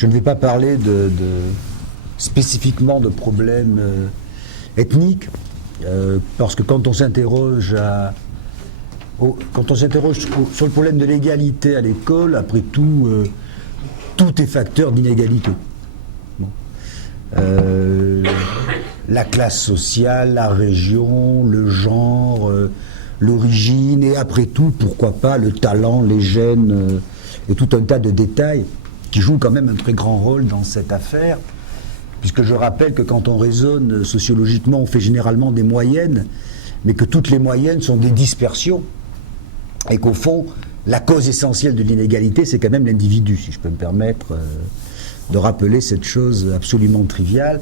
Je ne vais pas parler spécifiquement de problèmes ethniques, parce que quand on s'interroge sur le problème de l'égalité à l'école, après tout, tout est facteur d'inégalité. Bon. La classe sociale, la région, le genre, l'origine, et après tout, pourquoi pas, le talent, les gènes, et tout un tas de détails qui jouent quand même un très grand rôle dans cette affaire, puisque je rappelle que quand on raisonne sociologiquement, on fait généralement des moyennes, mais que toutes les moyennes sont des dispersions, et qu'au fond, la cause essentielle de l'inégalité, c'est quand même l'individu, si je peux me permettre de rappeler cette chose absolument triviale.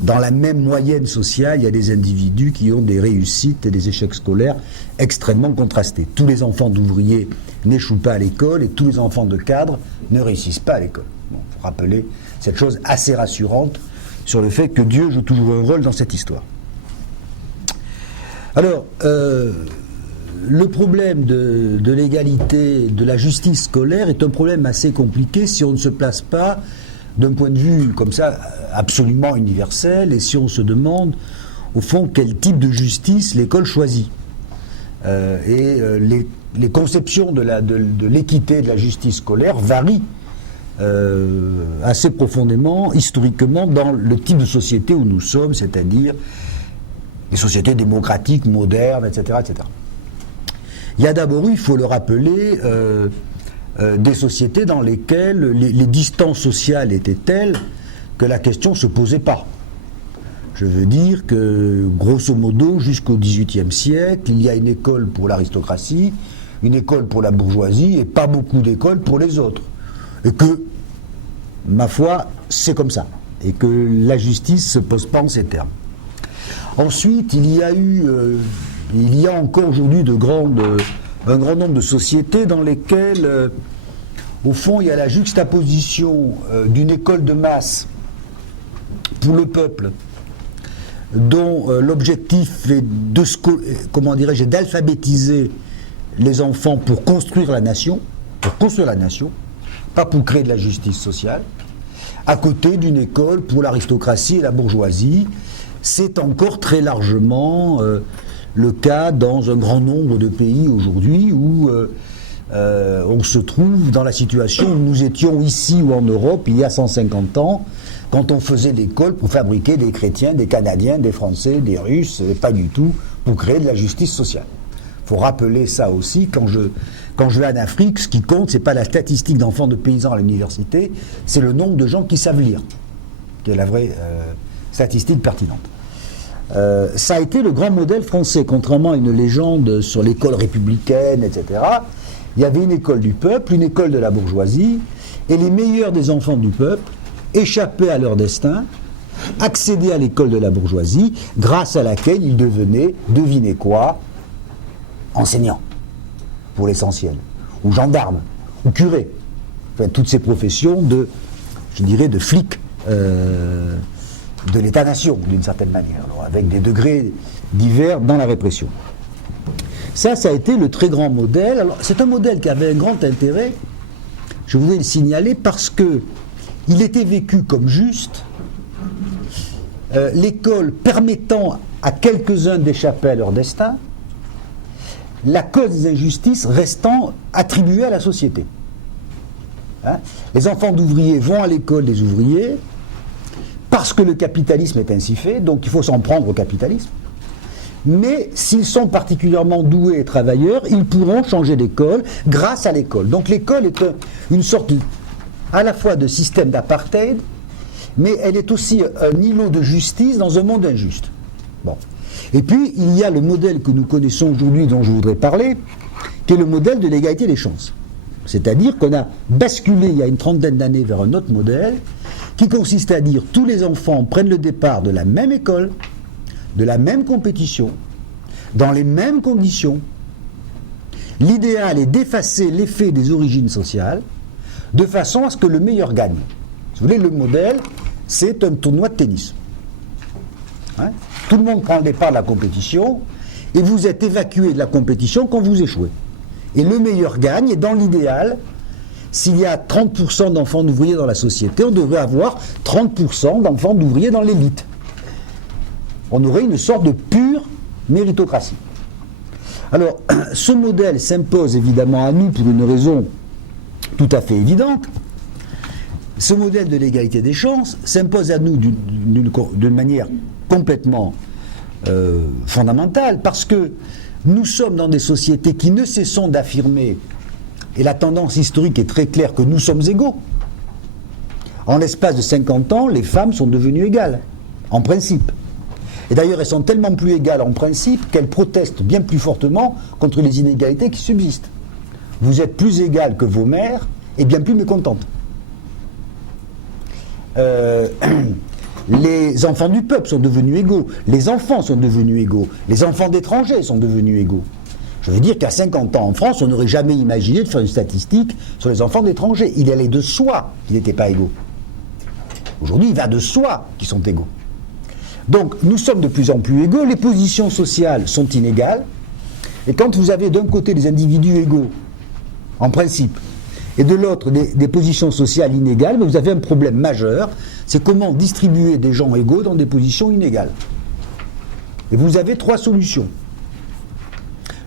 Dans la même moyenne sociale, il y a des individus qui ont des réussites et des échecs scolaires extrêmement contrastés. Tous les enfants d'ouvriers n'échouent pas à l'école et tous les enfants de cadres ne réussissent pas à l'école. Bon, faut rappeler cette chose assez rassurante sur le fait que Dieu joue toujours un rôle dans cette histoire. Alors, le problème de l'égalité, de la justice scolaire est un problème assez compliqué si on ne se place pas d'un point de vue comme ça absolument universel, et si on se demande au fond quel type de justice l'école choisit. Les conceptions de l'équité de la justice scolaire varient assez profondément, historiquement, dans le type de société où nous sommes, c'est-à-dire les sociétés démocratiques, modernes, etc., etc. Il y a d'abord eu, il faut le rappeler, des sociétés dans lesquelles les distances sociales étaient telles que la question ne se posait pas. Je veux dire que, grosso modo, jusqu'au XVIIIe siècle, il y a une école pour l'aristocratie, une école pour la bourgeoisie, et pas beaucoup d'écoles pour les autres. Et que, ma foi, c'est comme ça. Et que la justice ne se pose pas en ces termes. Ensuite, il y a encore aujourd'hui un grand nombre de sociétés dans lesquelles, au fond, il y a la juxtaposition d'une école de masse pour le peuple, dont l'objectif est d'alphabétiser les enfants pour construire la nation, pas pour créer de la justice sociale, à côté d'une école pour l'aristocratie et la bourgeoisie. C'est encore très largement le cas dans un grand nombre de pays aujourd'hui où on se trouve dans la situation où nous étions ici ou en Europe il y a 150 ans, quand on faisait des écoles pour fabriquer des chrétiens, des Canadiens, des Français, des Russes, et pas du tout pour créer de la justice sociale. Il faut rappeler ça aussi, quand je vais en Afrique, ce qui compte, c'est pas la statistique d'enfants de paysans à l'université, c'est le nombre de gens qui savent lire, qui est la vraie statistique pertinente. Ça a été le grand modèle français, contrairement à une légende sur l'école républicaine, etc. Il y avait une école du peuple, une école de la bourgeoisie, et les meilleurs des enfants du peuple échappaient à leur destin, accédaient à l'école de la bourgeoisie, grâce à laquelle ils devenaient, devinez quoi, enseignants, pour l'essentiel, ou gendarmes, ou curés. Enfin, toutes ces professions de flics de l'État-nation, d'une certaine manière, alors, avec des degrés divers dans la répression. Ça a été le très grand modèle. Alors, c'est un modèle qui avait un grand intérêt, je voudrais le signaler, parce que il était vécu comme juste, l'école permettant à quelques-uns d'échapper à leur destin, la cause des injustices restant attribuée à la société. Hein? Les enfants d'ouvriers vont à l'école des ouvriers, parce que le capitalisme est ainsi fait, donc il faut s'en prendre au capitalisme. Mais s'ils sont particulièrement doués et travailleurs, ils pourront changer d'école grâce à l'école. Donc l'école est une sorte à la fois de système d'apartheid, mais elle est aussi un îlot de justice dans un monde injuste. Bon. Et puis, il y a le modèle que nous connaissons aujourd'hui, dont je voudrais parler, qui est le modèle de l'égalité des chances. C'est-à-dire qu'on a basculé il y a une trentaine d'années vers un autre modèle, qui consiste à dire tous les enfants prennent le départ de la même école, de la même compétition, dans les mêmes conditions. L'idéal est d'effacer l'effet des origines sociales, de façon à ce que le meilleur gagne. Si vous voulez, le modèle, c'est un tournoi de tennis. Hein? Tout le monde prend le départ de la compétition, et vous êtes évacué de la compétition quand vous échouez. Et le meilleur gagne, et dans l'idéal, s'il y a 30% d'enfants d'ouvriers dans la société, on devrait avoir 30% d'enfants d'ouvriers dans l'élite. On aurait une sorte de pure méritocratie. Alors, ce modèle s'impose évidemment à nous pour une raison tout à fait évidente. Ce modèle de l'égalité des chances s'impose à nous d'une manière complètement fondamentale, parce que nous sommes dans des sociétés qui ne cessent d'affirmer, et la tendance historique est très claire, que nous sommes égaux. En l'espace de 50 ans, les femmes sont devenues égales, en principe. Et d'ailleurs, elles sont tellement plus égales en principe qu'elles protestent bien plus fortement contre les inégalités qui subsistent. Vous êtes plus égales que vos mères et bien plus mécontentes. Les enfants du peuple sont devenus égaux, les enfants sont devenus égaux, les enfants d'étrangers sont devenus égaux. Je veux dire qu'à 50 ans en France, on n'aurait jamais imaginé de faire une statistique sur les enfants d'étrangers. Il allait de soi qu'ils n'étaient pas égaux. Aujourd'hui, il va de soi qu'ils sont égaux. Donc, nous sommes de plus en plus égaux, les positions sociales sont inégales, et quand vous avez d'un côté des individus égaux, en principe, et de l'autre des positions sociales inégales, vous avez un problème majeur, c'est comment distribuer des gens égaux dans des positions inégales. Et vous avez 3 solutions.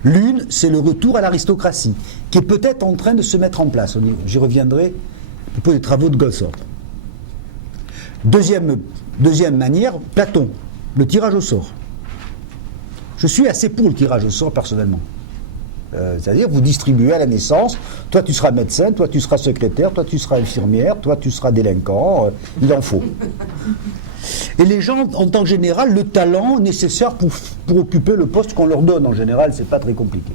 L'une, c'est le retour à l'aristocratie, qui est peut-être en train de se mettre en place. J'y reviendrai à propos des travaux de Goldthorpe. Deuxième manière, Platon, le tirage au sort. Je suis assez pour le tirage au sort personnellement. C'est-à-dire, vous distribuez à la naissance, toi tu seras médecin, toi tu seras secrétaire, toi tu seras infirmière, toi tu seras délinquant, il en faut. Et les gens ont en général le talent nécessaire pour occuper le poste qu'on leur donne. En général, c'est pas très compliqué.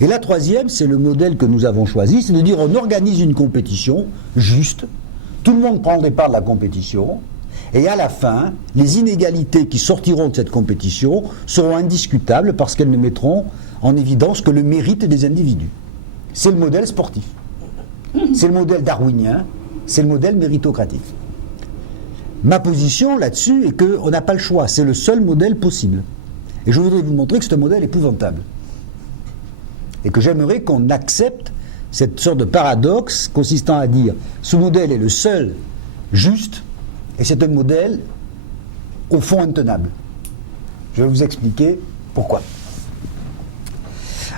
Et la troisième, c'est le modèle que nous avons choisi, c'est de dire on organise une compétition juste, tout le monde prend des parts de la compétition, et à la fin, les inégalités qui sortiront de cette compétition seront indiscutables parce qu'elles ne mettront en évidence que le mérite des individus. C'est le modèle sportif. C'est le modèle darwinien, c'est le modèle méritocratique. Ma position là-dessus est qu'on n'a pas le choix, c'est le seul modèle possible. Et je voudrais vous montrer que c'est un modèle épouvantable. Et que j'aimerais qu'on accepte cette sorte de paradoxe consistant à dire ce modèle est le seul juste, et c'est un modèle au fond intenable. Je vais vous expliquer pourquoi.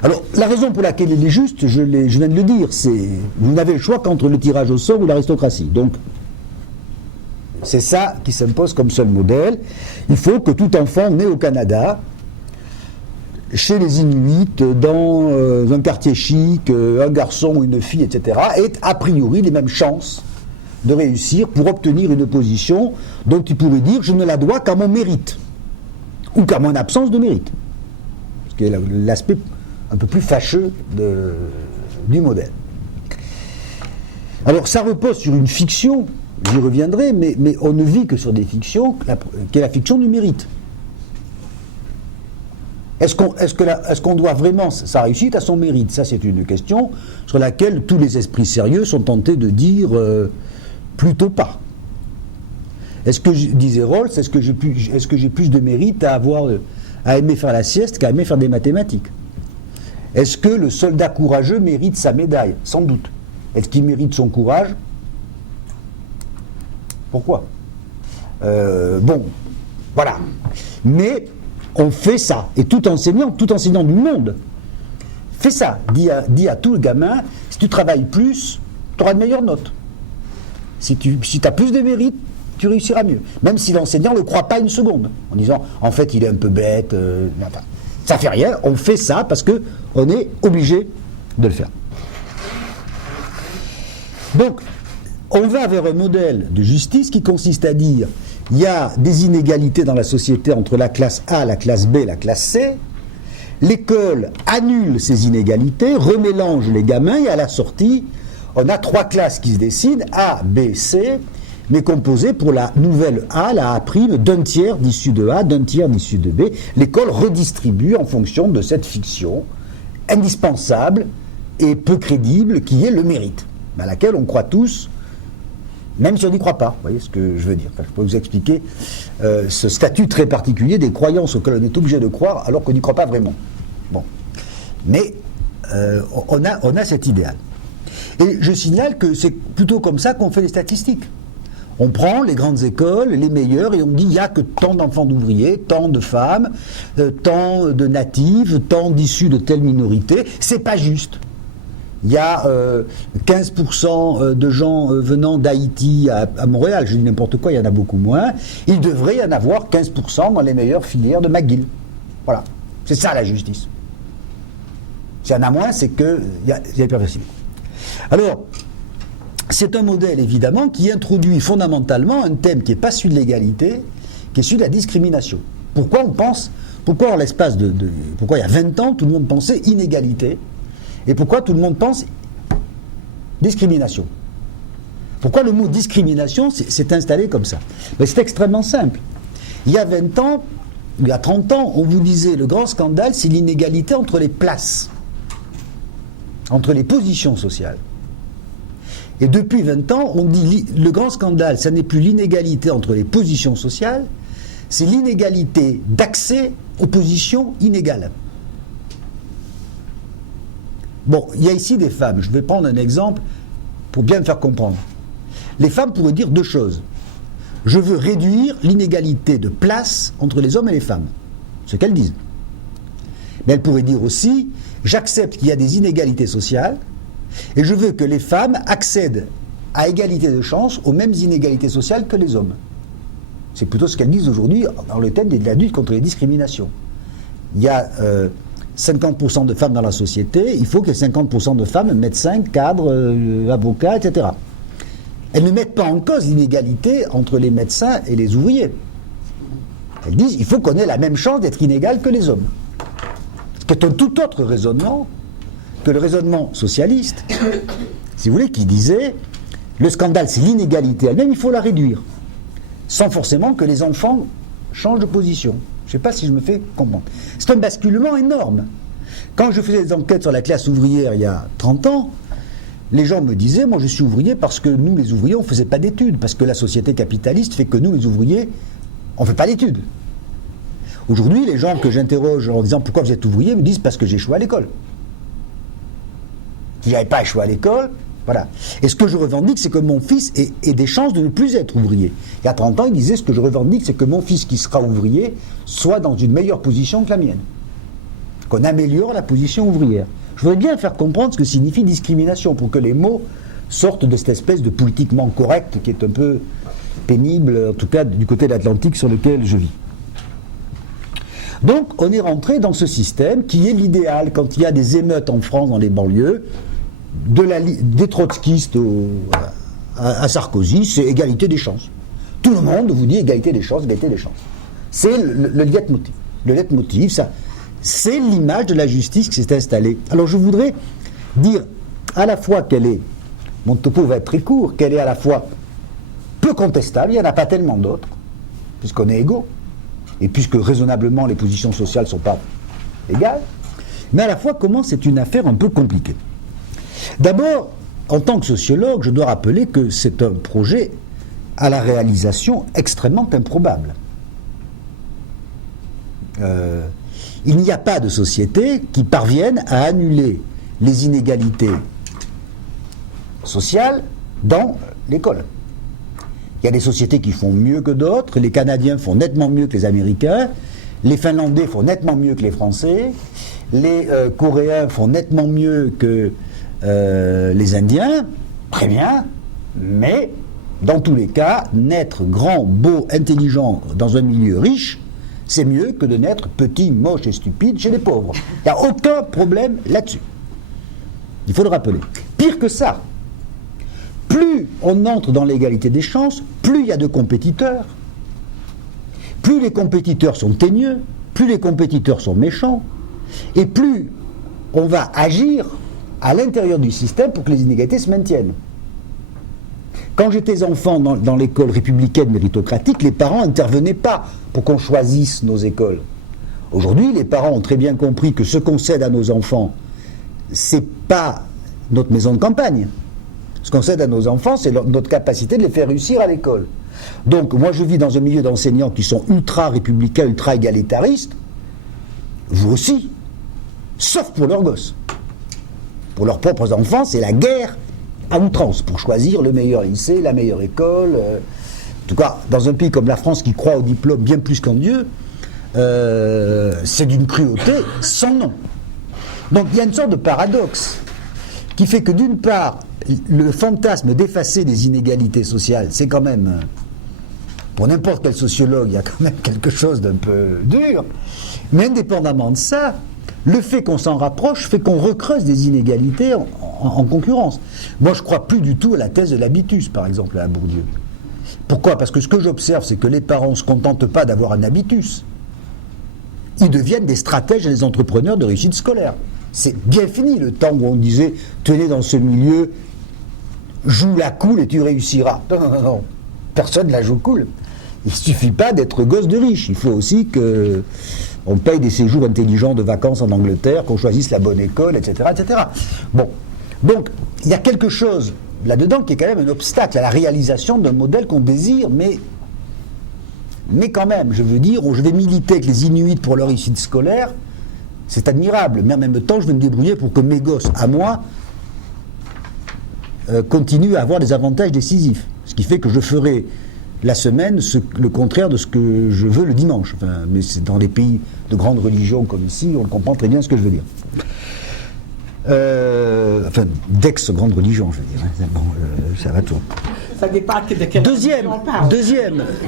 Alors, la raison pour laquelle il est juste, je viens de le dire, c'est vous n'avez le choix qu'entre le tirage au sort ou l'aristocratie. Donc, c'est ça qui s'impose comme seul modèle. Il faut que tout enfant né au Canada, chez les Inuits, dans un quartier chic, un garçon ou une fille, etc., ait a priori les mêmes chances de réussir pour obtenir une position dont il pourrait dire je ne la dois qu'à mon mérite, ou qu'à mon absence de mérite. Ce qui est l'aspect un peu plus fâcheux du modèle. Alors ça repose sur une fiction, j'y reviendrai, mais on ne vit que sur des fictions, qui est la fiction du mérite. Est-ce qu'on doit vraiment sa réussite à son mérite? Ça, c'est une question sur laquelle tous les esprits sérieux sont tentés de dire plutôt pas. Est-ce que, disait Rawls, est-ce que j'ai plus de mérite à aimer faire la sieste qu'à aimer faire des mathématiques? Est-ce que le soldat courageux mérite sa médaille? Sans doute. Est-ce qu'il mérite son courage? Pourquoi? Bon, voilà. Mais on fait ça. Et tout enseignant du monde fait ça. Dit à tout le gamin, si tu travailles plus, tu auras de meilleures notes. Si tu as plus de mérite, tu réussiras mieux. Même si l'enseignant ne le croit pas une seconde. En disant, en fait, il est un peu bête. Enfin, ça fait rien. On fait ça parce qu'on est obligé de le faire. Donc, on va vers un modèle de justice qui consiste à dire il y a des inégalités dans la société entre la classe A, la classe B, la classe C. L'école annule ces inégalités, remélange les gamins et à la sortie, on a 3 classes qui se dessinent, A, B, C, mais composées pour la nouvelle A, la A', d'un tiers d'issus de A, d'un tiers d'issus de B. L'école redistribue en fonction de cette fiction indispensable et peu crédible qui est le mérite, à laquelle on croit tous, même si on n'y croit pas. Vous voyez ce que je veux dire? Enfin, je peux vous expliquer ce statut très particulier des croyances auxquelles on est obligé de croire alors qu'on n'y croit pas vraiment. Bon. Mais on a cet idéal. Et je signale que c'est plutôt comme ça qu'on fait les statistiques. On prend les grandes écoles, les meilleures, et on dit il n'y a que tant d'enfants d'ouvriers, tant de femmes, tant de natifs, tant d'issus de telle minorité. C'est pas juste. Il y a 15% de gens venant d'Haïti à Montréal, je dis n'importe quoi, il y en a beaucoup moins. Il devrait y en avoir 15% dans les meilleures filières de McGill. Voilà, c'est ça la justice. S'il y en a moins, c'est qu'il y a l'hyperversité. Alors, c'est un modèle évidemment qui introduit fondamentalement un thème qui n'est pas celui de l'égalité, qui est celui de la discrimination. Pourquoi en l'espace pourquoi il y a 20 ans, tout le monde pensait inégalité, et pourquoi tout le monde pense discrimination? Pourquoi le mot discrimination s'est installé comme ça? Mais c'est extrêmement simple. Il y a 20 ans, il y a 30 ans, on vous disait le grand scandale, c'est l'inégalité entre les places, entre les positions sociales. Et depuis 20 ans, on dit le grand scandale, ça n'est plus l'inégalité entre les positions sociales, c'est l'inégalité d'accès aux positions inégales. Bon, il y a ici des femmes, je vais prendre un exemple pour bien me faire comprendre. Les femmes pourraient dire deux choses. Je veux réduire l'inégalité de place entre les hommes et les femmes, ce qu'elles disent. Mais elles pourraient dire aussi, j'accepte qu'il y a des inégalités sociales, et je veux que les femmes accèdent à égalité de chance aux mêmes inégalités sociales que les hommes. C'est plutôt ce qu'elles disent aujourd'hui dans le thème de la lutte contre les discriminations. Il y a 50% de femmes dans la société, il faut qu'il y ait 50% de femmes, médecins, cadres, avocats, etc. Elles ne mettent pas en cause l'inégalité entre les médecins et les ouvriers. Elles disent il faut qu'on ait la même chance d'être inégal que les hommes. Ce qui est un tout autre raisonnement que le raisonnement socialiste, si vous voulez, qui disait le scandale c'est l'inégalité elle-même, il faut la réduire, sans forcément que les enfants changent de position. Je ne sais pas si je me fais comprendre. C'est un basculement énorme. Quand je faisais des enquêtes sur la classe ouvrière il y a 30 ans, les gens me disaient, moi je suis ouvrier parce que nous les ouvriers on ne faisait pas d'études, parce que la société capitaliste fait que nous les ouvriers, on ne fait pas d'études. Aujourd'hui, les gens que j'interroge en disant pourquoi vous êtes ouvrier me disent parce que j'ai échoué à l'école. Si j'avais pas échoué à l'école, voilà. Et ce que je revendique, c'est que mon fils ait des chances de ne plus être ouvrier. Il y a 30 ans, il disait ce que je revendique, c'est que mon fils qui sera ouvrier soit dans une meilleure position que la mienne. Qu'on améliore la position ouvrière. Je voudrais bien faire comprendre ce que signifie discrimination pour que les mots sortent de cette espèce de politiquement correct qui est un peu pénible, en tout cas du côté de l'Atlantique sur lequel je vis. Donc on est rentré dans ce système qui est l'idéal quand il y a des émeutes en France dans les banlieues, des trotskistes à Sarkozy, c'est égalité des chances. Tout le monde vous dit égalité des chances, égalité des chances. C'est le leitmotiv. Le leitmotiv, ça, c'est l'image de la justice qui s'est installée. Alors je voudrais dire à la fois qu'elle est, mon topo va être très court, qu'elle est à la fois peu contestable, il n'y en a pas tellement d'autres, puisqu'on est égaux, et puisque raisonnablement les positions sociales ne sont pas égales, mais à la fois comment c'est une affaire un peu compliquée. D'abord, en tant que sociologue, je dois rappeler que c'est un projet à la réalisation extrêmement improbable. Il n'y a pas de société qui parvienne à annuler les inégalités sociales dans l'école. Il y a des sociétés qui font mieux que d'autres, les Canadiens font nettement mieux que les Américains, les Finlandais font nettement mieux que les Français, les Coréens font nettement mieux que les Indiens, très bien, mais dans tous les cas, naître grand, beau, intelligent dans un milieu riche, c'est mieux que de naître petit, moche et stupide chez les pauvres. Il n'y a aucun problème là-dessus. Il faut le rappeler. Pire que ça, plus on entre dans l'égalité des chances, plus il y a de compétiteurs, plus les compétiteurs sont teigneux, plus les compétiteurs sont méchants, et plus on va agir à l'intérieur du système pour que les inégalités se maintiennent. Quand j'étais enfant dans l'école républicaine méritocratique, les parents n'intervenaient pas pour qu'on choisisse nos écoles. Aujourd'hui, les parents ont très bien compris que ce qu'on cède à nos enfants, c'est pas notre maison de campagne. Ce qu'on cède à nos enfants, c'est notre capacité de les faire réussir à l'école. Donc, moi, je vis dans un milieu d'enseignants qui sont ultra républicains, ultra égalitaristes. Vous aussi. Sauf pour leurs gosses. Pour leurs propres enfants, c'est la guerre à outrance pour choisir le meilleur lycée, la meilleure école. En tout cas, dans un pays comme la France qui croit au diplôme bien plus qu'en Dieu, c'est d'une cruauté sans nom. Donc il y a une sorte de paradoxe qui fait que d'une part, le fantasme d'effacer les inégalités sociales, c'est quand même, pour n'importe quel sociologue, il y a quand même quelque chose d'un peu dur. Mais indépendamment de ça, le fait qu'on s'en rapproche fait qu'on recreuse des inégalités en concurrence. Moi, je ne crois plus du tout à la thèse de l'habitus, par exemple, à Bourdieu. Pourquoi ? Parce que ce que j'observe, c'est que les parents ne se contentent pas d'avoir un habitus. Ils deviennent des stratèges et des entrepreneurs de réussite scolaire. C'est bien fini le temps où on disait « tenez dans ce milieu, joue la cool et tu réussiras ». Non. Personne ne la joue cool. Il ne suffit pas d'être gosse de riche. Il faut aussi qu'on paye des séjours intelligents de vacances en Angleterre, qu'on choisisse la bonne école, etc., etc. Bon. Donc, il y a quelque chose là-dedans qui est quand même un obstacle à la réalisation d'un modèle qu'on désire, mais quand même, je veux dire, je vais militer avec les Inuits pour leur réussite scolaire, c'est admirable, mais en même temps, je vais me débrouiller pour que mes gosses, à moi, continuent à avoir des avantages décisifs. Ce qui fait que je ferai la semaine le contraire de ce que je veux le dimanche. Enfin, mais c'est dans les pays de grande religion comme ici, on comprend très bien ce que je veux dire. Enfin, d'ex-grande religion, je veux dire. Hein. Bon, ça va tout. Ça dépend de quelle religion on parle.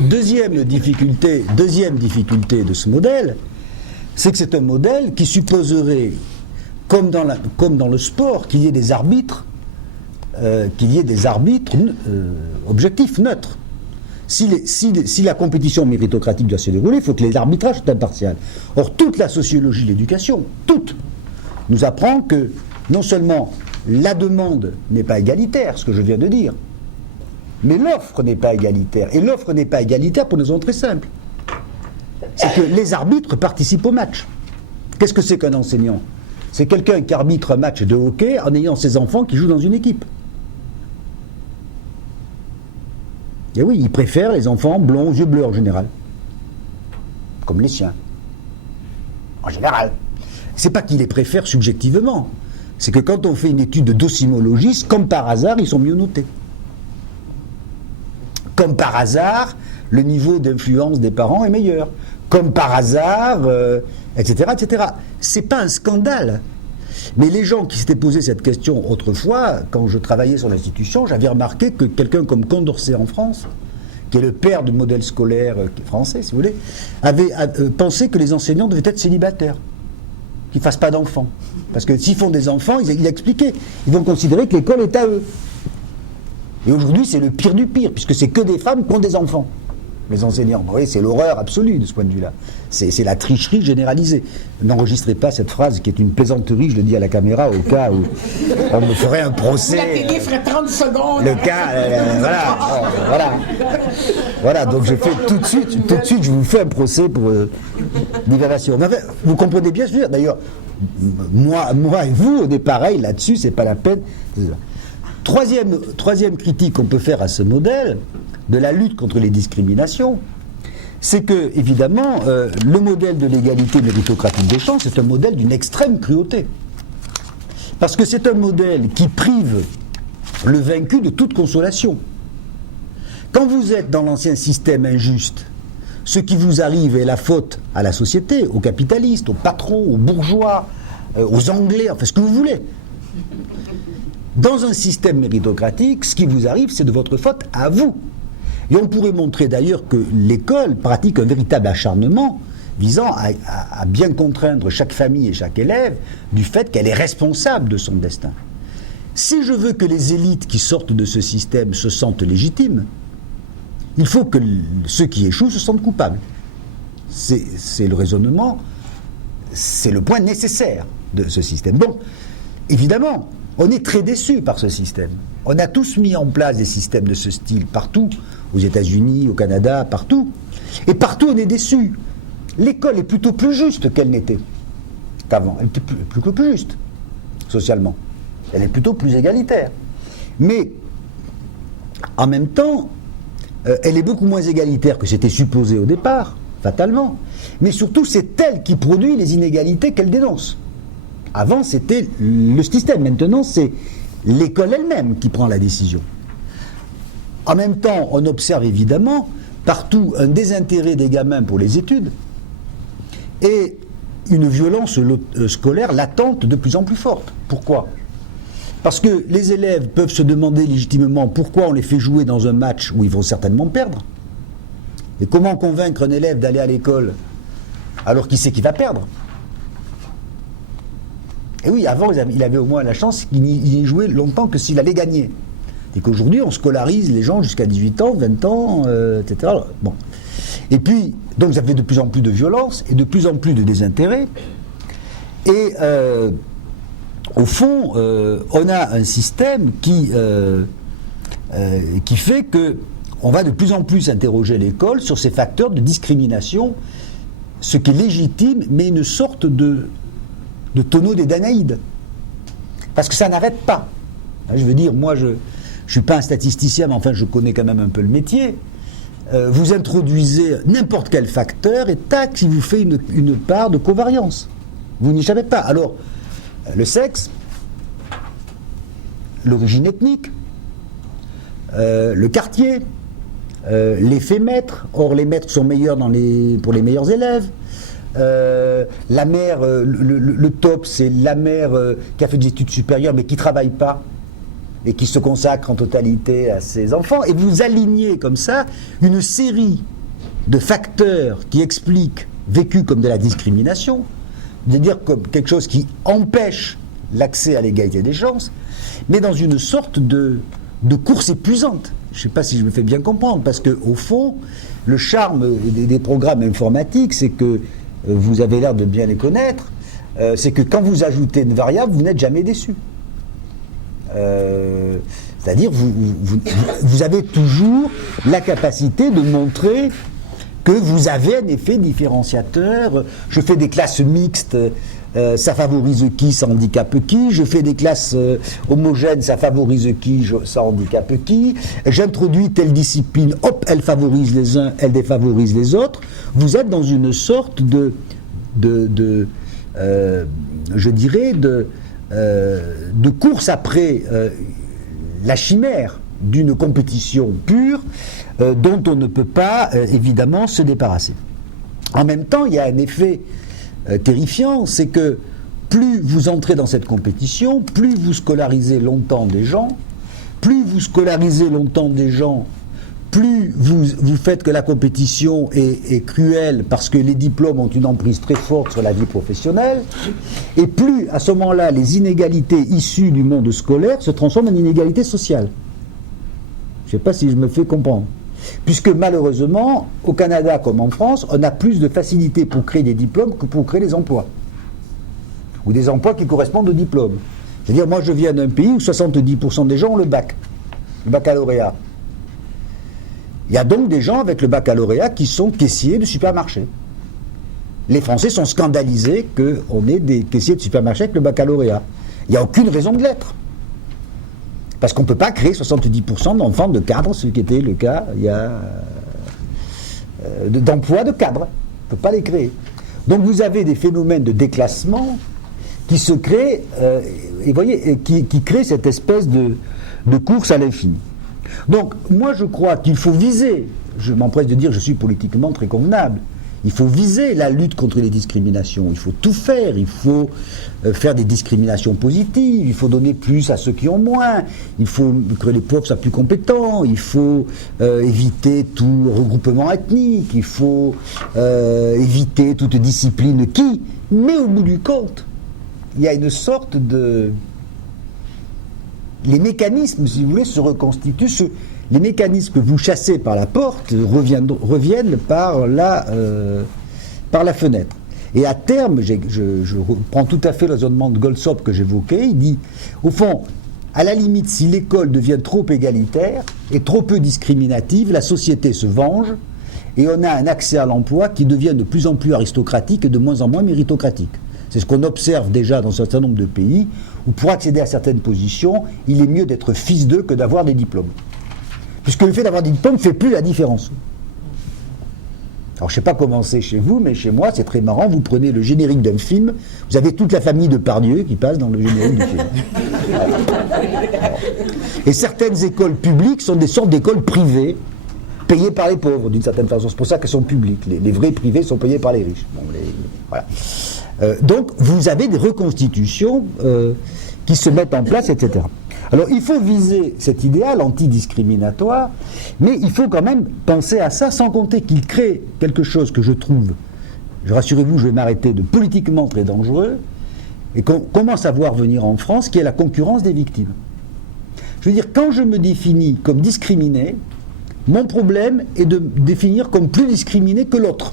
Deuxième difficulté de ce modèle, c'est que c'est un modèle qui supposerait, comme dans le sport, qu'il y ait des arbitres, objectifs, neutres. Si la compétition méritocratique doit se dérouler, il faut que les arbitrages soient impartials. Or, toute la sociologie de l'éducation, toute, nous apprend que non seulement la demande n'est pas égalitaire, ce que je viens de dire, mais l'offre n'est pas égalitaire. Et l'offre n'est pas égalitaire pour une raison très simple. C'est que les arbitres participent au match. Qu'est-ce que c'est qu'un enseignant ? C'est quelqu'un qui arbitre un match de hockey en ayant ses enfants qui jouent dans une équipe. Et oui, il préfère les enfants blonds aux yeux bleus en général. Comme les siens. En général. C'est pas qu'il les préfère subjectivement. C'est que quand on fait une étude de docimologie, comme par hasard, ils sont mieux notés. Comme par hasard, le niveau d'influence des parents est meilleur. Comme par hasard, etc., etc. C'est pas un scandale. Mais les gens qui s'étaient posé cette question autrefois, quand je travaillais sur l'institution, j'avais remarqué que quelqu'un comme Condorcet en France, qui est le père du modèle scolaire français, si vous voulez, avait pensé que les enseignants devaient être célibataires, qu'ils ne fassent pas d'enfants. Parce que s'ils font des enfants, il a expliqué, ils vont considérer que l'école est à eux. Et aujourd'hui, c'est le pire du pire, puisque c'est que des femmes qui ont des enfants. Les enseignants. Vous voyez, c'est l'horreur absolue de ce point de vue-là. C'est la tricherie généralisée. N'enregistrez pas cette phrase qui est une plaisanterie, je le dis à la caméra, au cas où on me ferait un procès. La télé ferait 30 secondes. Le cas, voilà. Donc je fais tout de suite, je vous fais un procès pour diffamation. Vous comprenez bien ce que je veux dire. D'ailleurs, moi et vous, on est pareil là-dessus, c'est pas la peine. Troisième critique qu'on peut faire à ce modèle de la lutte contre les discriminations, c'est que, évidemment, le modèle de l'égalité méritocratique des chances est un modèle d'une extrême cruauté. Parce que c'est un modèle qui prive le vaincu de toute consolation. Quand vous êtes dans l'ancien système injuste, ce qui vous arrive est la faute à la société, aux capitalistes, aux patrons, aux bourgeois, aux Anglais, enfin ce que vous voulez. Dans un système méritocratique, ce qui vous arrive, c'est de votre faute à vous. Et on pourrait montrer d'ailleurs que l'école pratique un véritable acharnement visant à bien contraindre chaque famille et chaque élève du fait qu'elle est responsable de son destin. Si je veux que les élites qui sortent de ce système se sentent légitimes, il faut que ceux qui échouent se sentent coupables. C'est le raisonnement, c'est le point nécessaire de ce système. Donc, évidemment, on est très déçus par ce système. On a tous mis en place des systèmes de ce style partout, aux États-Unis, au Canada, partout. Et partout, on est déçus. L'école est plutôt plus juste qu'elle n'était qu'avant. Elle est plus juste, socialement. Elle est plutôt plus égalitaire. Mais, en même temps, elle est beaucoup moins égalitaire que c'était supposé au départ, fatalement. Mais surtout, c'est elle qui produit les inégalités qu'elle dénonce. Avant, c'était le système. Maintenant, c'est l'école elle-même qui prend la décision. En même temps, on observe évidemment partout un désintérêt des gamins pour les études et une violence scolaire latente de plus en plus forte. Pourquoi ? Parce que les élèves peuvent se demander légitimement pourquoi on les fait jouer dans un match où ils vont certainement perdre. Et comment convaincre un élève d'aller à l'école alors qu'il sait qu'il va perdre ? Et oui, avant, il avait au moins la chance qu'il n'y jouait longtemps que s'il allait gagner. Et qu'aujourd'hui, on scolarise les gens jusqu'à 18 ans, 20 ans, etc. Bon. Et puis, donc, vous avez de plus en plus de violence et de plus en plus de désintérêt. Et au fond, on a un système qui fait que on va de plus en plus interroger l'école sur ces facteurs de discrimination, ce qui est légitime, mais une sorte de tonneau des Danaïdes. Parce que ça n'arrête pas. Je veux dire, moi, je ne suis pas un statisticien, mais enfin, je connais quand même un peu le métier. Vous introduisez n'importe quel facteur et tac, il vous fait une part de covariance. Vous n'y échappez pas. Alors, le sexe, l'origine ethnique, le quartier, l'effet maître. Or, les maîtres sont meilleurs pour les meilleurs élèves. La mère, le top, c'est la mère qui a fait des études supérieures mais qui ne travaille pas et qui se consacre en totalité à ses enfants. Et vous alignez comme ça une série de facteurs qui expliquent, vécus comme de la discrimination, c'est-à-dire comme quelque chose qui empêche l'accès à l'égalité des chances, mais dans une sorte de course épuisante. Je ne sais pas si je me fais bien comprendre, parce qu'au fond, le charme des programmes informatiques, c'est que vous avez l'air de bien les connaître, c'est que quand vous ajoutez une variable, vous n'êtes jamais déçu. C'est-à-dire, vous avez toujours la capacité de montrer que vous avez un effet différenciateur. Je fais des classes mixtes, ça favorise qui, ça handicape qui. Je fais des classes homogènes, ça favorise qui, ça handicape qui. J'introduis telle discipline, hop, elle favorise les uns, elle défavorise les autres. Vous êtes dans une sorte je dirais, de course après la chimère d'une compétition pure dont on ne peut pas évidemment se débarrasser. En même temps, il y a un effet terrifiant, c'est que plus vous entrez dans cette compétition, plus vous scolarisez longtemps des gens, plus vous faites que la compétition est cruelle parce que les diplômes ont une emprise très forte sur la vie professionnelle, et plus à ce moment-là les inégalités issues du monde scolaire se transforment en inégalités sociales. Je ne sais pas si je me fais comprendre. Puisque malheureusement, au Canada comme en France, on a plus de facilité pour créer des diplômes que pour créer des emplois. Ou des emplois qui correspondent aux diplômes. C'est-à-dire, moi je viens d'un pays où 70% des gens ont le baccalauréat. Il y a donc des gens avec le baccalauréat qui sont caissiers de supermarché. Les Français sont scandalisés qu'on ait des caissiers de supermarché avec le baccalauréat. Il n'y a aucune raison de l'être. Parce qu'on ne peut pas créer 70% d'enfants de cadres, ce qui était le cas il y a d'emplois de cadres. On ne peut pas les créer. Donc vous avez des phénomènes de déclassement qui se créent, et voyez, qui créent cette espèce de course à l'infini. Donc moi je crois qu'il faut viser, je m'empresse de dire je suis politiquement très convenable, il faut viser la lutte contre les discriminations, il faut tout faire, il faut faire des discriminations positives, il faut donner plus à ceux qui ont moins, il faut que les pauvres soient plus compétents, il faut éviter tout regroupement ethnique, il faut éviter toute discipline qui, mais au bout du compte, il y a une sorte de... Les mécanismes, si vous voulez, se reconstituent. Les mécanismes que vous chassez par la porte reviennent par la fenêtre. Et à terme, je reprends tout à fait le raisonnement de Goldsop que j'évoquais, il dit, au fond, à la limite, si l'école devient trop égalitaire et trop peu discriminative, la société se venge et on a un accès à l'emploi qui devient de plus en plus aristocratique et de moins en moins méritocratique. C'est ce qu'on observe déjà dans un certain nombre de pays, où pour accéder à certaines positions, il est mieux d'être fils d'eux que d'avoir des diplômes. Puisque le fait d'avoir des diplômes ne fait plus la différence. Alors je ne sais pas comment c'est chez vous, mais chez moi c'est très marrant, vous prenez le générique d'un film, vous avez toute la famille de Pardieu qui passe dans le générique du film. Et certaines écoles publiques sont des sortes d'écoles privées, payées par les pauvres d'une certaine façon, c'est pour ça qu'elles sont publiques, les vrais privés sont payés par les riches. Bon, voilà. Donc vous avez des reconstitutions qui se mettent en place, etc. Alors il faut viser cet idéal antidiscriminatoire, mais il faut quand même penser à ça sans compter qu'il crée quelque chose que je trouve, rassurez-vous, je vais m'arrêter, de politiquement très dangereux, et qu'on commence à voir venir en France, qui est la concurrence des victimes. Je veux dire, quand je me définis comme discriminé, mon problème est de me définir comme plus discriminé que l'autre.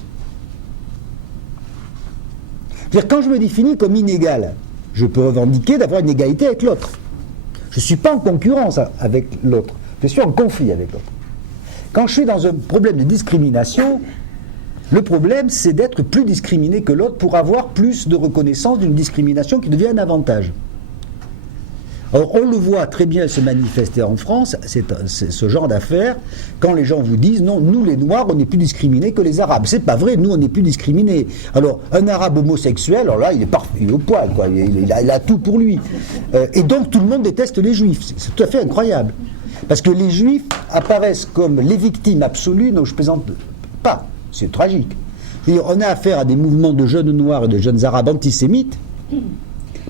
C'est-à-dire, quand je me définis comme inégal, je peux revendiquer d'avoir une égalité avec l'autre. Je ne suis pas en concurrence avec l'autre, je suis en conflit avec l'autre. Quand je suis dans un problème de discrimination, le problème c'est d'être plus discriminé que l'autre pour avoir plus de reconnaissance d'une discrimination qui devient un avantage. Alors on le voit très bien se manifester en France, c'est ce genre d'affaires, quand les gens vous disent non, nous les Noirs on est plus discriminés que les Arabes. C'est pas vrai, nous on n'est plus discriminés. Alors un Arabe homosexuel, alors là il est parfait, il est au poil, quoi. Il a tout pour lui. Et donc tout le monde déteste les Juifs, c'est tout à fait incroyable. Parce que les Juifs apparaissent comme les victimes absolues, non je plaisante pas, c'est tragique. C'est-à-dire, on a affaire à des mouvements de jeunes Noirs et de jeunes Arabes antisémites,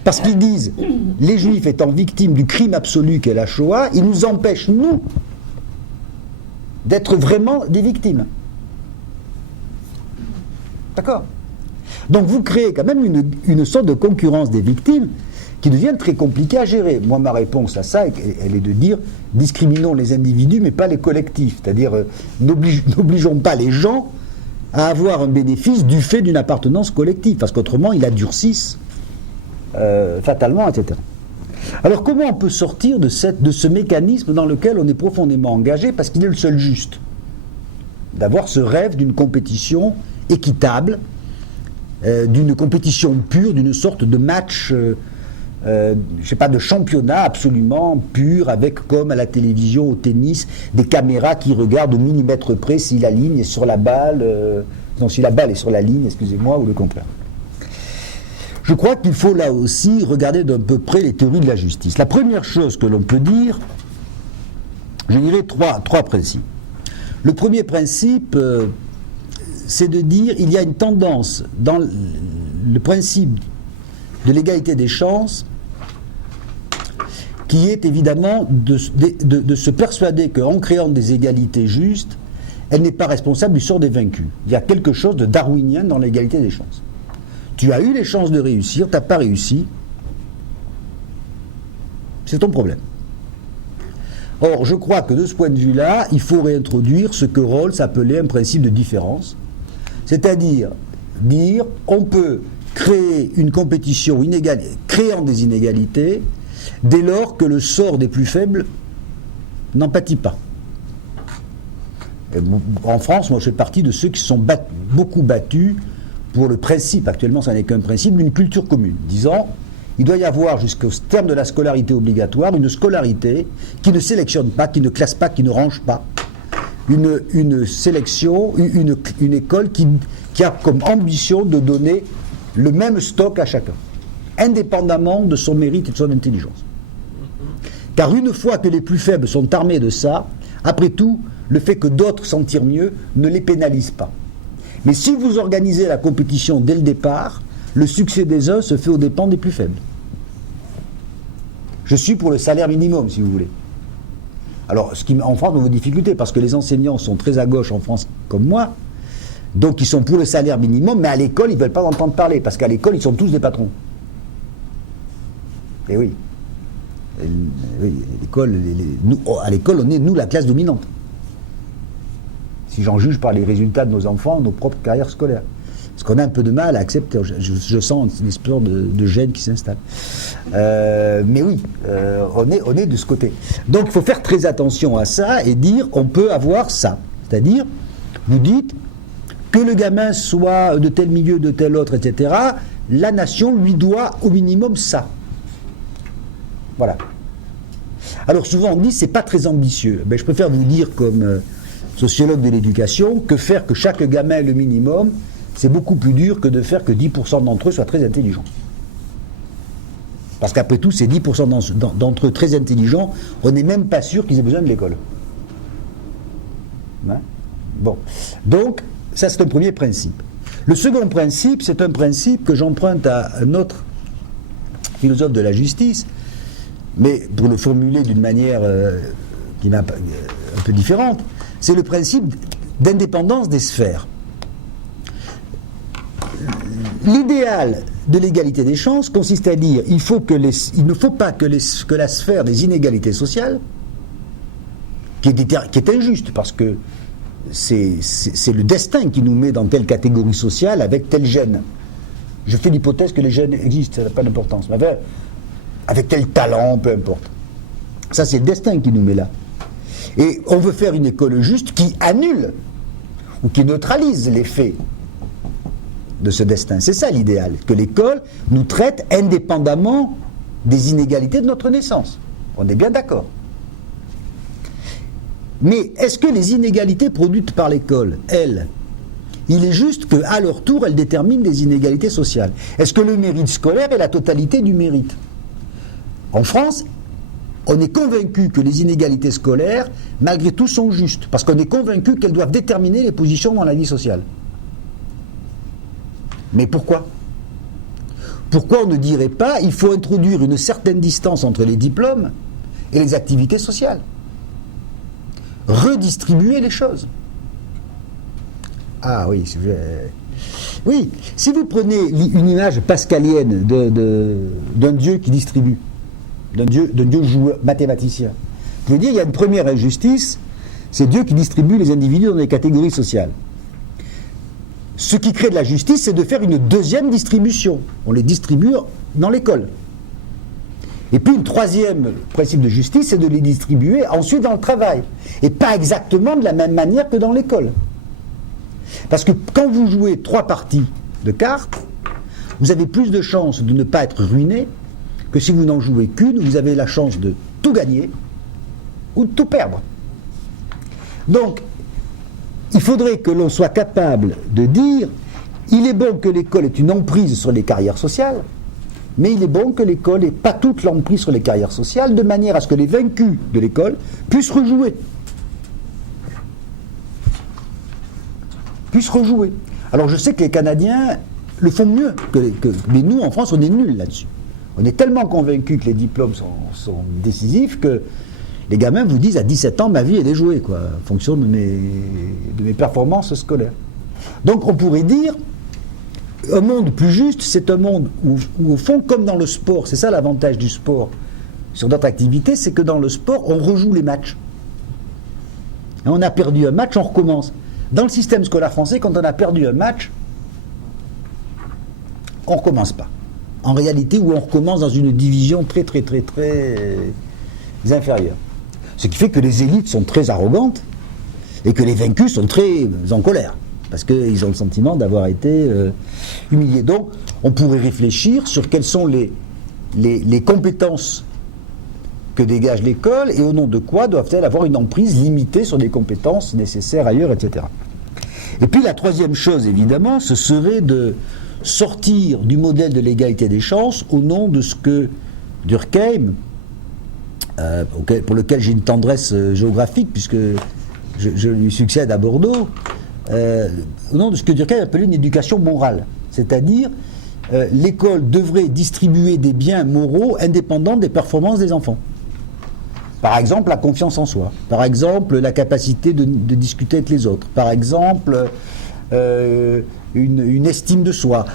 parce qu'ils disent, les Juifs étant victimes du crime absolu qu'est la Shoah, ils nous empêchent, nous, d'être vraiment des victimes. D'accord ? Donc vous créez quand même une sorte de concurrence des victimes qui devient très compliquée à gérer. Moi, ma réponse à ça, elle est de dire, discriminons les individus, mais pas les collectifs. C'est-à-dire, n'obligeons pas les gens à avoir un bénéfice du fait d'une appartenance collective, parce qu'autrement, ils la durcissent fatalement, etc. Alors comment on peut sortir de ce mécanisme dans lequel on est profondément engagé, parce qu'il est le seul juste, d'avoir ce rêve d'une compétition équitable, d'une compétition pure, d'une sorte de match, je sais pas, de championnat absolument pur, avec, comme à la télévision, au tennis, des caméras qui regardent au millimètre près si la ligne est sur la balle, si la balle est sur la ligne, excusez-moi, ou le contraire. Je crois qu'il faut là aussi regarder d'un peu près les théories de la justice. La première chose que l'on peut dire, je dirais trois principes. Le premier principe, c'est de dire qu'il y a une tendance dans le principe de l'égalité des chances qui est évidemment de se persuader qu'en créant des égalités justes, elle n'est pas responsable du sort des vaincus. Il y a quelque chose de darwinien dans l'égalité des chances. Tu as eu les chances de réussir, tu n'as pas réussi, c'est ton problème. Or, je crois que de ce point de vue-là, il faut réintroduire ce que Rawls appelait un principe de différence, c'est-à-dire dire on peut créer une compétition créant des inégalités dès lors que le sort des plus faibles n'en pâtit pas. Et en France, moi je fais partie de ceux qui se sont beaucoup battus pour le principe, actuellement ça n'est qu'un principe, d'une culture commune, disant il doit y avoir jusqu'au terme de la scolarité obligatoire une scolarité qui ne sélectionne pas, qui ne classe pas, qui ne range pas, une sélection, une école qui a comme ambition de donner le même stock à chacun, indépendamment de son mérite et de son intelligence. Car une fois que les plus faibles sont armés de ça, après tout, le fait que d'autres s'en tirent mieux ne les pénalise pas. Mais si vous organisez la compétition dès le départ, le succès des uns se fait aux dépens des plus faibles. Je suis pour le salaire minimum, si vous voulez. Alors, ce qui en France, vos difficultés, parce que les enseignants sont très à gauche en France, comme moi, donc ils sont pour le salaire minimum, mais à l'école, ils ne veulent pas entendre parler, parce qu'à l'école, ils sont tous des patrons. Et oui. À l'école, on est, nous, la classe dominante. Si j'en juge par les résultats de nos enfants, nos propres carrières scolaires. Parce qu'on a un peu de mal à accepter. Je sens une espèce de gêne qui s'installe. Mais oui, on est de ce côté. Donc il faut faire très attention à ça et dire on peut avoir ça. C'est-à-dire, vous dites que le gamin soit de tel milieu, de tel autre, etc., la nation lui doit au minimum ça. Voilà. Alors souvent on dit c'est pas très ambitieux. Ben, je préfère vous dire comme sociologue de l'éducation, que faire que chaque gamin ait le minimum, c'est beaucoup plus dur que de faire que 10% d'entre eux soient très intelligents. Parce qu'après tout, ces 10% d'entre eux très intelligents, on n'est même pas sûr qu'ils aient besoin de l'école. Hein? Bon. Donc, ça c'est un premier principe. Le second principe, c'est un principe que j'emprunte à un autre philosophe de la justice, mais pour le formuler d'une manière qui m'a un peu différente, c'est le principe d'indépendance des sphères. L'idéal de l'égalité des chances consiste à dire il ne faut pas que la sphère des inégalités sociales, qui est injuste, parce que c'est le destin qui nous met dans telle catégorie sociale avec tel gène. Je fais l'hypothèse que les gènes existent, ça n'a pas d'importance, mais avec tel talent, peu importe. Ça, c'est le destin qui nous met là. Et on veut faire une école juste qui annule ou qui neutralise l'effet de ce destin. C'est ça l'idéal, que l'école nous traite indépendamment des inégalités de notre naissance. On est bien d'accord. Mais est-ce que les inégalités produites par l'école, elles, il est juste qu'à leur tour, elles déterminent des inégalités sociales? Est-ce que le mérite scolaire est la totalité du mérite? En France, on est convaincu que les inégalités scolaires, malgré tout, sont justes, parce qu'on est convaincu qu'elles doivent déterminer les positions dans la vie sociale. Mais pourquoi? Pourquoi on ne dirait pas il faut introduire une certaine distance entre les diplômes et les activités sociales? Redistribuer les choses. Ah oui, oui. Si vous prenez une image pascalienne d'un dieu qui distribue, d'un dieu joueur, mathématicien, vous pouvez dire il y a une première injustice, c'est Dieu qui distribue les individus dans des catégories sociales. Ce qui crée de la justice, c'est de faire une deuxième distribution. On les distribue dans l'école. Et puis une troisième principe de justice, c'est de les distribuer ensuite dans le travail. Et pas exactement de la même manière que dans l'école. Parce que quand vous jouez 3 parties de cartes, vous avez plus de chances de ne pas être ruiné que si vous n'en jouez qu'une, vous avez la chance de tout gagner ou de tout perdre. Donc, il faudrait que l'on soit capable de dire il est bon que l'école ait une emprise sur les carrières sociales, mais il est bon que l'école n'ait pas toute l'emprise sur les carrières sociales, de manière à ce que les vaincus de l'école puissent rejouer. Alors je sais que les Canadiens le font mieux, mais nous en France on est nuls là-dessus. On est tellement convaincus que les diplômes sont décisifs que les gamins vous disent à 17 ans, ma vie elle est jouée, quoi, en fonction de mes performances scolaires. Donc on pourrait dire, un monde plus juste, c'est un monde où au fond, comme dans le sport, c'est ça l'avantage du sport sur d'autres activités, c'est que dans le sport, on rejoue les matchs. Et on a perdu un match, on recommence. Dans le système scolaire français, quand on a perdu un match, on ne recommence pas. En réalité, où on recommence dans une division très inférieure. Ce qui fait que les élites sont très arrogantes et que les vaincus sont très en colère, parce qu'ils ont le sentiment d'avoir été humiliés. Donc, on pourrait réfléchir sur quelles sont les compétences que dégage l'école et au nom de quoi doivent-elles avoir une emprise limitée sur des compétences nécessaires ailleurs, etc. Et puis la troisième chose, évidemment, ce serait de sortir du modèle de l'égalité des chances au nom de ce que Durkheim, pour lequel j'ai une tendresse géographique, puisque je lui succède à Bordeaux, au nom de ce que Durkheim appelait une éducation morale. C'est-à-dire, l'école devrait distribuer des biens moraux indépendants des performances des enfants. Par exemple, la confiance en soi. Par exemple, la capacité de discuter avec les autres. Par exemple, une estime de soi.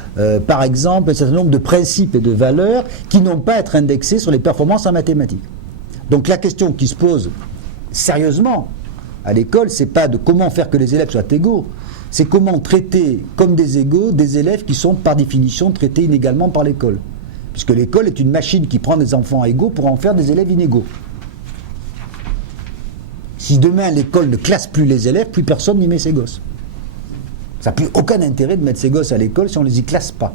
Par exemple, un certain nombre de principes et de valeurs qui n'ont pas à être indexés sur les performances en mathématiques. Donc la question qui se pose sérieusement à l'école, c'est pas de comment faire que les élèves soient égaux, c'est comment traiter comme des égaux des élèves qui sont par définition traités inégalement par l'école. Puisque l'école est une machine qui prend des enfants égaux pour en faire des élèves inégaux. Si demain l'école ne classe plus les élèves, plus personne n'y met ses gosses. Ça n'a plus aucun intérêt de mettre ses gosses à l'école si on ne les y classe pas.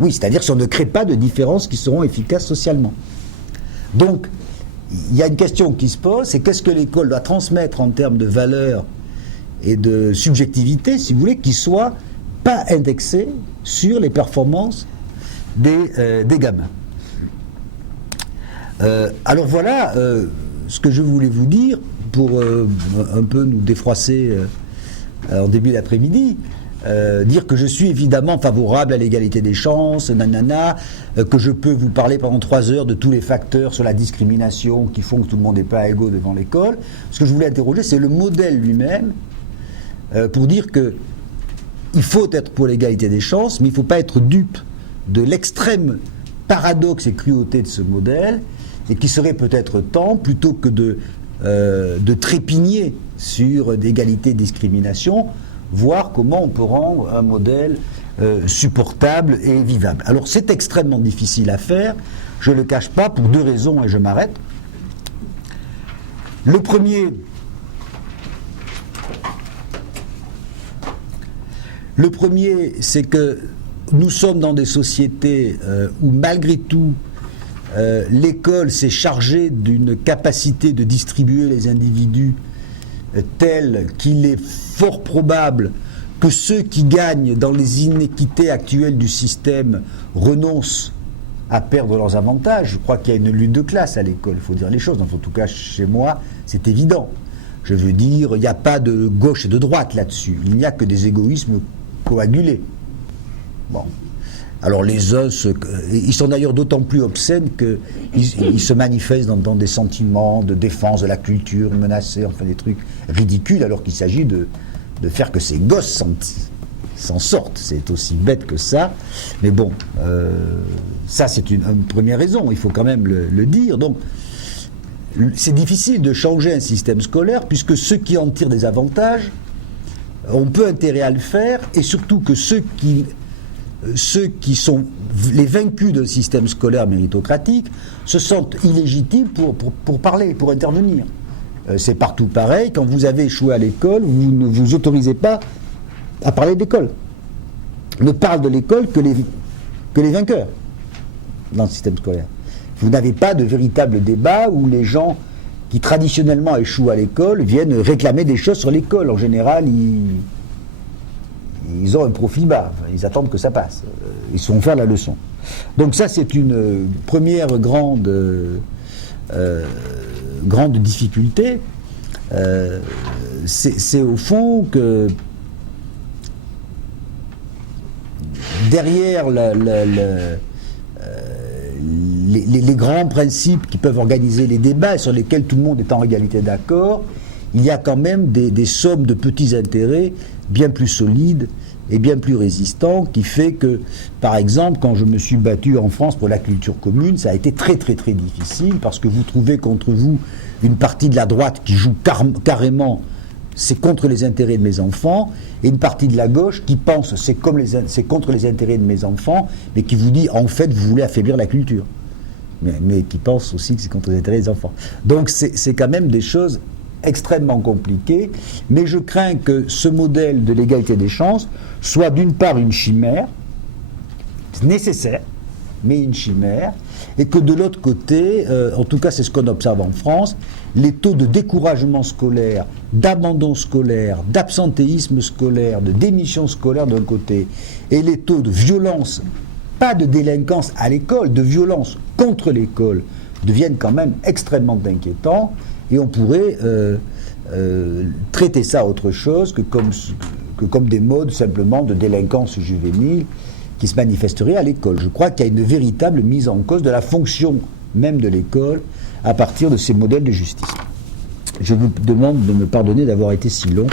Oui, c'est-à-dire si on ne crée pas de différences qui seront efficaces socialement. Donc, il y a une question qui se pose, c'est qu'est-ce que l'école doit transmettre en termes de valeurs et de subjectivité, si vous voulez, qui soit pas indexé sur les performances des gamins. Alors voilà ce que je voulais vous dire pour un peu nous défroisser en début d'après-midi. Dire que je suis évidemment favorable à l'égalité des chances, nanana, que je peux vous parler pendant 3 heures de tous les facteurs sur la discrimination qui font que tout le monde n'est pas égaux devant l'école. Ce que je voulais interroger, c'est le modèle lui-même, pour dire que il faut être pour l'égalité des chances, mais il ne faut pas être dupe de l'extrême paradoxe et cruauté de ce modèle, et qu'il serait peut-être temps, plutôt que de trépigner sur l'égalité et discrimination, voir comment on peut rendre un modèle supportable et vivable. Alors c'est extrêmement difficile à faire, je ne le cache pas, pour 2 raisons, et je m'arrête. Le premier, c'est que nous sommes dans des sociétés où malgré tout, l'école s'est chargée d'une capacité de distribuer les individus telle qu'il est fort probable que ceux qui gagnent dans les inéquités actuelles du système renoncent à perdre leurs avantages. Je crois qu'il y a une lutte de classe à l'école, il faut dire les choses. En tout cas, chez moi, c'est évident. Je veux dire, il n'y a pas de gauche et de droite là-dessus. Il n'y a que des égoïsmes coagulés. Bon. Alors les uns, ils sont d'ailleurs d'autant plus obscènes qu'ils se manifestent dans des sentiments de défense de la culture menacée, enfin des trucs ridicules, alors qu'il s'agit de faire que ces gosses s'en sortent. C'est aussi bête que ça. Mais bon, ça c'est une première raison, il faut quand même le dire. Donc, c'est difficile de changer un système scolaire, puisque ceux qui en tirent des avantages ont peu intérêt à le faire, et surtout que ceux qui sont les vaincus d'un système scolaire méritocratique se sentent illégitimes pour parler, pour intervenir. C'est partout pareil, quand vous avez échoué à l'école, vous ne vous autorisez pas à parler d'école. On ne parle de l'école que les vainqueurs dans le système scolaire. Vous n'avez pas de véritable débat où les gens qui traditionnellement échouent à l'école viennent réclamer des choses sur l'école. En général, ils ont un profil bas, ils attendent que ça passe, ils se font faire la leçon. Donc ça, c'est une première grande difficulté. C'est au fond que derrière les grands principes qui peuvent organiser les débats et sur lesquels tout le monde est en égalité d'accord, il y a quand même des sommes de petits intérêts bien plus solides et bien plus résistants, qui fait que, par exemple, quand je me suis battu en France pour la culture commune, ça a été très très très difficile, parce que vous trouvez contre vous une partie de la droite qui joue carrément c'est contre les intérêts de mes enfants, et une partie de la gauche qui pense c'est contre les intérêts de mes enfants, mais qui vous dit en fait vous voulez affaiblir la culture, mais qui pense aussi que c'est contre les intérêts des enfants. Donc c'est quand même des choses extrêmement compliquées, mais je crains que ce modèle de l'égalité des chances soit d'une part une chimère, nécessaire, mais une chimère, et que de l'autre côté, en tout cas c'est ce qu'on observe en France, les taux de découragement scolaire, d'abandon scolaire, d'absentéisme scolaire, de démission scolaire d'un côté, et les taux de violence, pas de délinquance à l'école, de violence contre l'école, deviennent quand même extrêmement inquiétants, et on pourrait traiter ça autre chose que comme des modes simplement de délinquance juvénile qui se manifesterait à l'école. Je crois qu'il y a une véritable mise en cause de la fonction même de l'école à partir de ces modèles de justice. Je vous demande de me pardonner d'avoir été si long.